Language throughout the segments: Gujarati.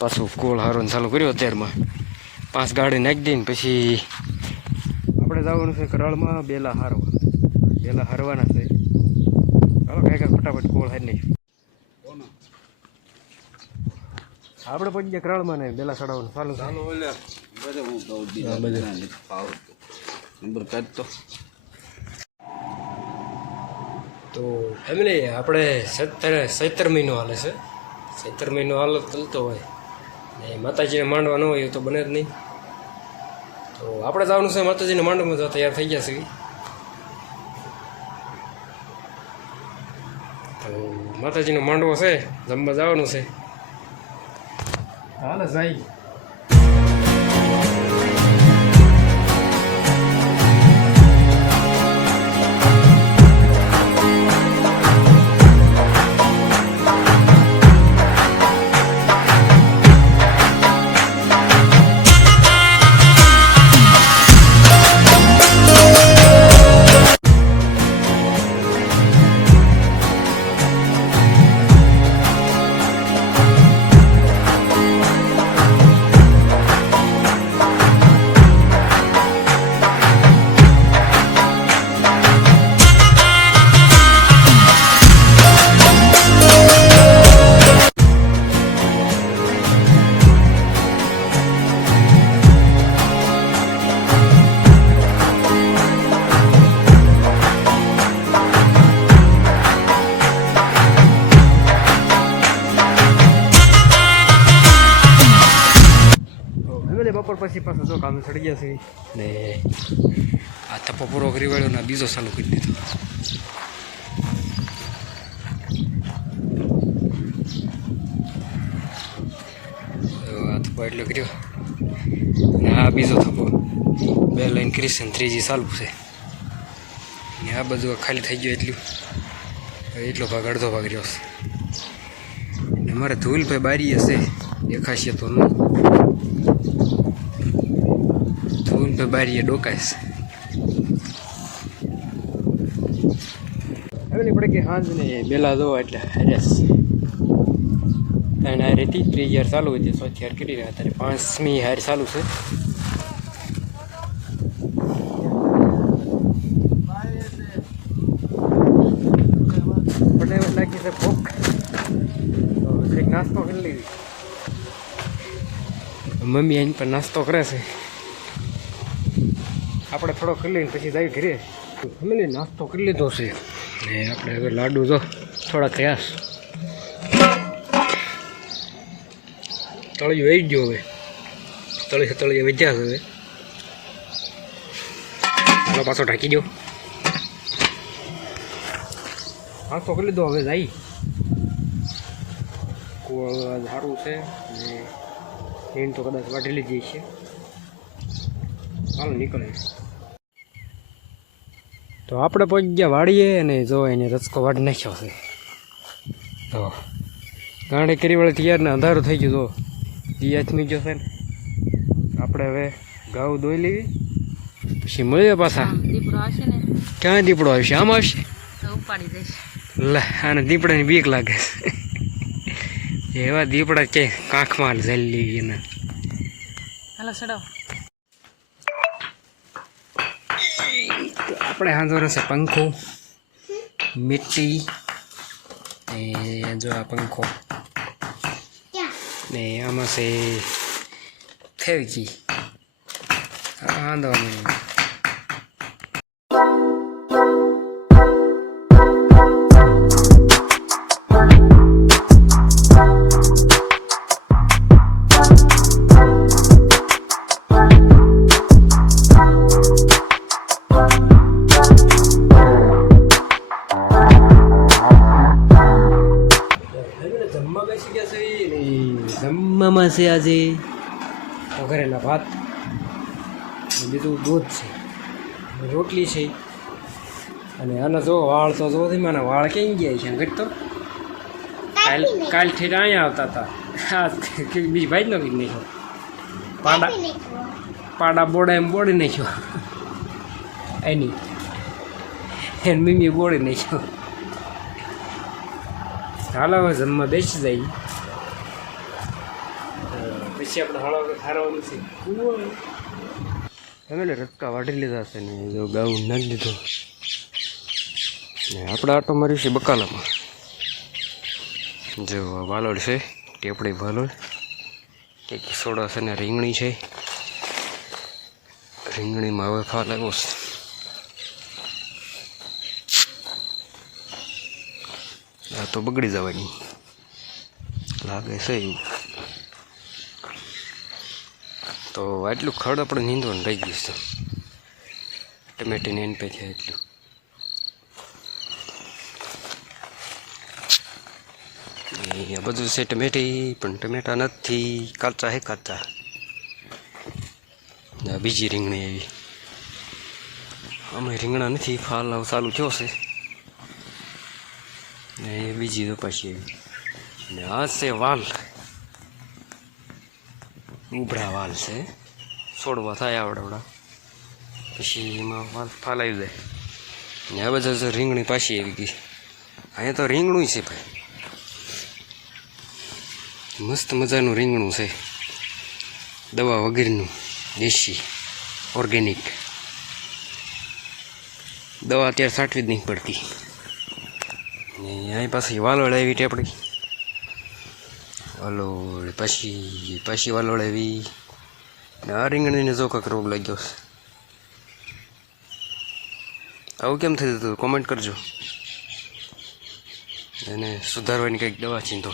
પાછું કોળ હારવાનું ચાલુ કર્યો અત્યારમાં. પાંચ ગાડી નાખી દઈને પછી આપણે જવાનું છે કરાળમાં બેલા હારવા. બેલા હારવાના છે. ચાલો કાંઈ કાંઈ ફટાફટ કોળ હારી નહીં આપણે પછી ગયા કરાળમાં ને બેલા ચડાવવાનું. ચાલુ ચાલો નંબર કાઢતો. તો ફેમિલી આપણે સત્તર સત્તર મહિનો હાલે છે. સત્તર મહિનો હાલ ચાલતો હોય. ને માતાજીને માંડવા ન હોય તો બને જ નહીં. તો આપણે જવાનું છે માતાજીને માંડવામાં તો તૈયાર થઈ ગયા છે. તો માતાજીનો માંડવો છે, જમવા જવાનું છે. હાલ જાય કામ ચડી ગયા છે. ને આ થપ્પો પૂરો કરી વાળ્યો ને બીજો ચાલુ કરી દીધો. થપ્પો એટલો કર્યો. ને આ બીજો થપ્પો બે લાઈન કરીશ ને ત્રીજી ચાલુ છે. ને આ બધું ખાલી થઈ ગયું એટલું. એટલો ભાગ અડધો ભાગ રહ્યો છે. ને મારે ધૂલભાઈ બારી હશે દેખાશે તો નહીં તો બારીએ હવે નહીં પડે કે હાંજ ને બેલા દો એટલે હરેસ ત્રણ હાર હતી ત્રીજી હાર ચાલુ હતી ચોથી હાર કરી રહ્યા? ત્યારે પાંચમી હાર ચાલુ છે. મને એવું લાગે છે ભૂખ. તો કંઈક નાસ્તો કરી લેવી મમ્મી એની પર નાસ્તો કરે છે. આપણે થોડો કરી લઈને પછી જઈ ઘરે. ફેમિલી, નાસ્તો કરી લીધો છે. ને આપણે હવે લાડુ જો થોડા થયા. તળિયું આવી ગયો હવે. તળી તળિયા વધ્યા હવે. ચાલો પાછો ઢાંકી દો. નાસ્તો કરી લીધો હવે કુવા સારું છે ને એમ તો કદાચ વાટી લીધી છે. હાલો નીકળે તો આપણે પહોંચી ગયા વાડીએ અને જો એને રચકો વાળી નાખ્યો છે. તો ગાણે કરી વળે તૈયાર ને અંધારું થઈ ગયું તો દી હાથમી ગયો છે ને. આપણે હવે ગાઉ દોઈ લેવી. પછી મળીએ પાછા. ક્યાં દીપડો આવશે? આમ આવશે? લે આને દીપડાની બીક લાગે છે. એવા દીપડા કે કાંખમાં જઈ લેવી એના. હાલો ચડાવ. આપણે હાંધવાનો છે પંખો, મીઠી ને જો આ પંખો. ને આમાં છે ફેવકી આ હાંધવાનું જમવા જમવામાં છે આજે? વઘરેલા ભાત બીજું દૂધ છે. રોટલી છે. અને આના જો વાળ તો જો મને વાળ ક્યાં ગયા છે ઘટ તો? કાલ કાલ ઠેઠ અહીંયા આવતા હતા. હા બીજી ભાઈ જ નથી નાખ્યો પાડા પાડા બોડા એમ બોડી નાખ્યો. એની. એની મમ્મીએ બોડી નાખ્યો. હાલ હવે જમવા બેસી જાય. પછી આપણે રટકા વાઢી લીધા છે ને, જો ગાઉન નાખી દીધો. ને આપણે આટો મારી છે બકાલામાં. જો વાલોડ છે, ટેપડી વાલોડ એક સોડા છે ને, રીંગણી છે. રીંગણીમાં હવે ફાલ આવ્યો છે. આ તો બગડી જવાની. લાગે છે એવું. તો આટલું ખડ આપણે નીંદવાનું રહી ગયું છે. ટમેટીને એન પે છે એટલું. અહીંયા બધું છે ટમેટી, પણ ટમેટા નથી. કાચા હે કાચા. બીજી રીંગણી એવી. અમે રીંગણા નથી, ફાલ ચાલુ થયો છે. ને બીજી તો પછી એવી. અને આ છે વાલ. ઉભરા વાલ છે. છોડવા થાય આવડાવડા. પછી એમાં વાલ ફાલ આવી ને આ બધા રીંગણી પાછી આવી ગઈ. અહીંયા તો રીંગણું છે ભાઈ. મસ્ત મજાનું રીંગણું છે. દવા વગેરેનું, દેશી, ઓર્ગેનિક. દવા અત્યારે સાટવી જ નહીં પડતી. ને અહીં પાછી વાલોળ આવી ટેપડી. વાલોળ પછી પછી વાલોળ એવી ને આ રીંગણીને જો કાંક રોગ લાગ્યો. છે આવું કેમ થઈ જતું કોમેન્ટ કરજો. એને સુધારવાની કંઈક દવા ચીંધો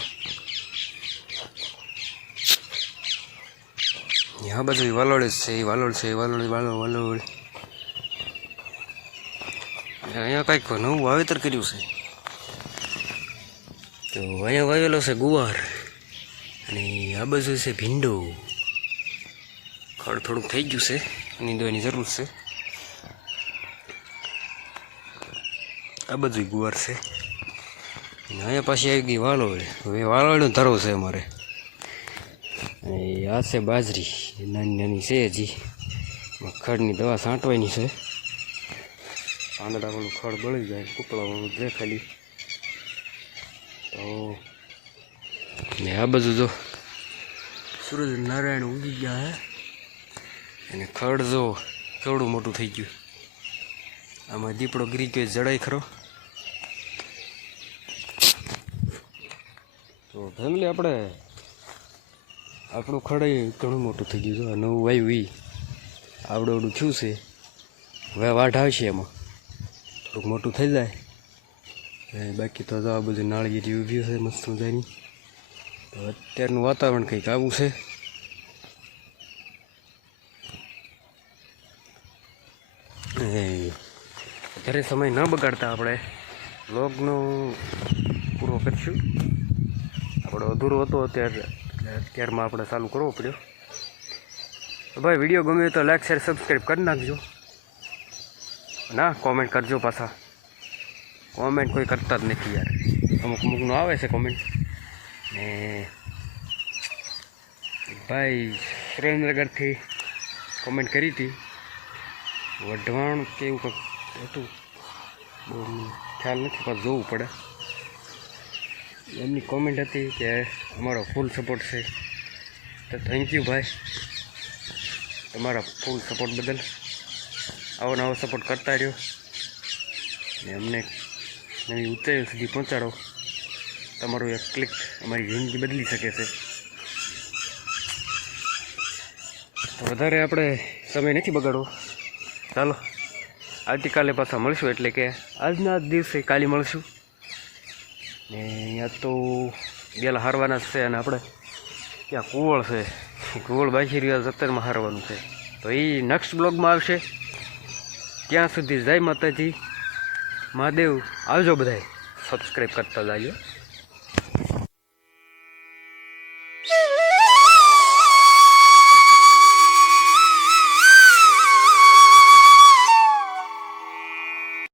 હા બધું વાલોળ જ છે, એ વાલોળ છે વાલોળ વાલોળ વાલોળ. અહીંયા કંઈક નવું વાવેતર કર્યું છે. તો અહીંયા વાવેલો છે ગુવાર. અને આ બાજુ છે ભીંડો. ખડ થોડુંક થઈ ગયું છે. નીંદવાની જરૂર છે. આ બધું ગુવાર છે. અહીંયા પાછી આવી ગઈ વાલોળ. હવે વાલોળનો ધરો છે અમારે. આ છે બાજરી. નાની નાની છે હજી. ખડની દવા છાંટવાની છે. પાંદડા વાળું ખડ બળી જાય કૂપળા દેખાલી ખાલી તો ને આ બધું જો. સૂરજ નારાયણ ઉગી ગયા હે. અને ખડ જો કેવડું મોટું થઈ ગયું. આમાં દીપડો ગીરી ગયો જડાય ખરો. તો ફેમિલી આપણે. આપણું ખડ ઘણું મોટું થઈ ગયું છે નવું વાયુ એ આવડું આવડું થયું છે. હવે વાઢ આવશે એમાં. થોડુંક મોટું થઈ જાય. બાકી તો આ બધું નાળિયેરી ઊભી છે મસ્ત મજાની. અત્યારનું વાતાવરણ કંઈક આવું છે. અત્યારે સમય ન બગાડતા આપણે લોગનો પૂરો કરીશું. આપણો અધૂરો હતો અત્યારે અત્યારમાં આપણે ચાલુ કરવો પડ્યો. તો ભાઈ, વીડિયો ગમ્યો તો લાઈક શેર સબસ્ક્રાઈબ કરી નાખજો. ના કોમેન્ટ કરજો પાછા. કોમેન્ટ કોઈ કરતા જ નથી યાર. અમુક અમુકનું આવે છે કોમેન્ટ ને ભાઈ સુરેન્દ્રગઢથી કોમેન્ટ કરી હતી. વઢવાણ કે એવું કંઈક હતું. બહુ ખ્યાલ નથી, પણ જોવું પડે. એમની કોમેન્ટ હતી કે અમારો ફૂલ સપોર્ટ છે. તો થેન્ક યુ ભાઈ. તમારા ફૂલ સપોર્ટ બદલ. આવો નવો સપોર્ટ કરતા રહ્યો. ને અમને નવી ઊંચાઈઓ સુધી પહોંચાડો. તમારું એક ક્લિક અમારી જિંદગી બદલી શકે છે. તો વધારે આપણે સમય નથી બગાડવો. ચાલો, આવતીકાલે પાછા મળશું એટલે કે આજના દિવસે કાલે મળશું. ને અહીંયા તો ગેલા હારવાના જ છે અને આપણે ત્યાં કુવળ છે. કુવળ બાકી રહ્યા સત્તરમાં હારવાનું છે. તો એ નેક્સ્ટ બ્લોગમાં આવશે. ત્યાં સુધી જય માતાજી. મહાદેવ, આવજો બધાય. સબસ્ક્રાઈબ કરતા જાજો.